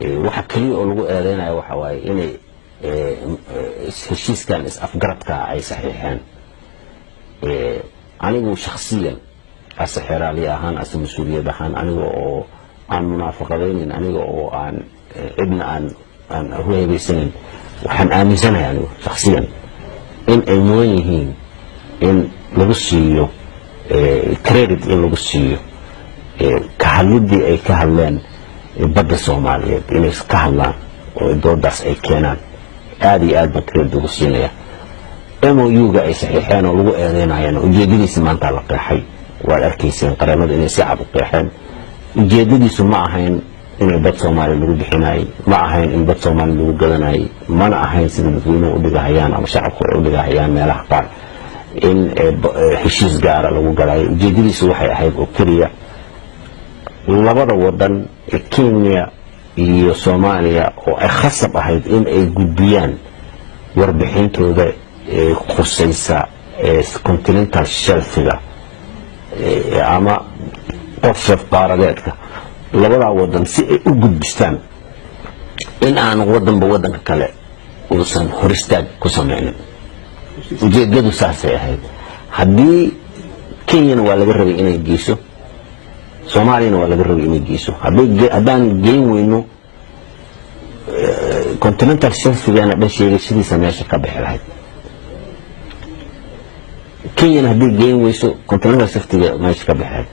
waxa kaliya oo lagu eedeynayo waxa waaye inay heshiiskan is-afgaradka ay saxiixeen anigu shakhsiyan ase xeraali ahaan ase mas-uuliyad ahaan aniga oo aan munaafaqadaynin aniga oo aan cidna aan huheebaysanayn waxaan aaminsanahay anigu shakhsiyan in ay mudan yihiin in lagu siiyo credit in lagu siiyo ka hadliddii ay ka hadleen badda soomaaliyeed inay ka hadlaan oo doodaas ay keenaan aad iyo aad baan credit ugu siinaya MOU-ga ay saxiixeen oo lagu eedeynayaan ujeedadiisa maanta la qeexay waad arkayseen qareemada inay si cad u qeexeen ujeedadiisu ma ahayn inay bad soomaaliya lagu bixinayay ma ahayn in bad soomaaliya lagu gadanayay mana ahayn sida dadweynuhu u dhigahayaan ama shacabku ay u dhigahayaan meelaha qaar in heshiis gaara lagu galayo ujeedadiisu waxay ahayd oo keliya labada wadan ee Kenya iyo Soomaaliya oo ay khasab ahayd in ay gudbiyaan warbixintooda khusaysa continental shelf-ga ama qorshe qaaradeedka labada wadan si ay u gudbistaan in aan wadanba wadanka kale uusan hor istaag ku samaynin ujeedadu saasay ahayd haddii Kenyana waa laga rabay inay geyso Soomaaliyana waa laga rabay inay geyso haddaan geyn weyno continental shelf-gana dhan sheegashadiisa meesha ka bixi lahayd Kenyana haddii geyn weyso continental shelf-ga meesha ka bixi lahayd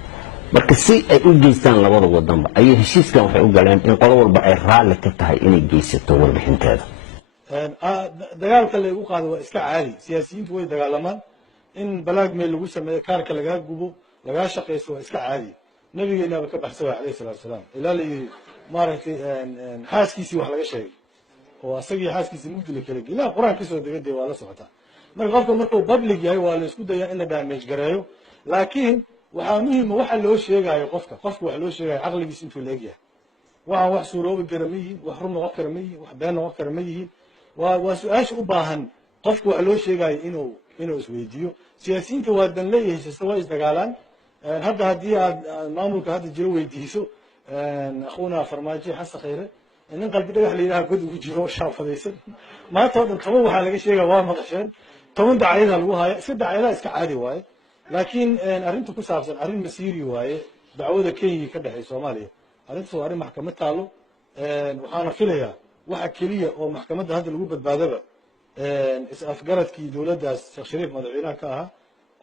marka si ay u geystaan labada wadanba ayay heshiiskan waxay u galeen in qolo walba ay raalli ka tahay inay geysato warbixinteeda dagaalka lagu qaado waa iska caadi siyaasiyiintu way dagaalamaan in balaag meel lagu sameeyo kaarka lagaa gubo lagaa shaqaysto waa iska caadi nabigeenaba ka baxsay alayhi salaatu wasalaam ilaa la yiri maaragtay xaaskiisii wax laga sheegay oo asagii xaaskiisii mugdi la kala gelay quraanka soo degay waa la socotaa marka qofka markuu public yahay waa la isku dayaa in la damage gareeyo laakiin waxaa muhiim waxa loo sheegayo qofka wax loo sheegayo aqligiisa intuu leeyahay waxaan wax suuroobi kara ma yihiin wax run noqon kara ma yihiin wax been noqon kara ma yihiin waa su'aasha u baahan qofka wax loo sheegayo inuu isweydiiyo siyaasiyiinta waa dan leeyahay sida way isdagaalaan hadda haddii aad maamulka hadda jiro weydiiso akhuuna farmaajo xasan khayre in qalbi dhagax la yiraahdo god ugu jiro shaafadaysan maanta oo dhan toban waxaa laga sheegaa waa maqasheen toban dacayada lagu haya iska dacayada iska caadi waaye laakiin arrinta ku saabsan arrin masiiri waaye dacwada Kenya ka dhaxay Soomaaliya arrintu waa arrin maxkamad taalo waxaana filayaa waxa kaliya oo maxkamadda hadda lagu badbaadaba is-afgaradkii dowladdaas Sheekh Shariif madaxweynaha ka ahaa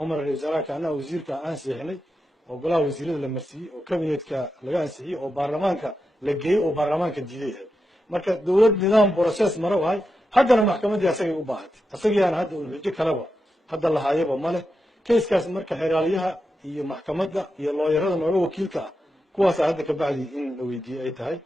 Umar Ra'iisul Wasaaraha wasiirka aan seexnay oo golaha wasiirada la marsiiyay oo kabinetka laga ansixiyay oo baarlamaanka la geeyay oo baarlamaanka diiday marka dowlad nidaam process maro wahay haddana maxkamadda asagay u baahatay asagiyana hadda uu xujo kalaba hadda la haayaba male كيسكاس مركا حراليها هي محكمة هي لويرada nooga wakiilka ah kuwaas hadda ka bacdi in la weydiiyay ay tahay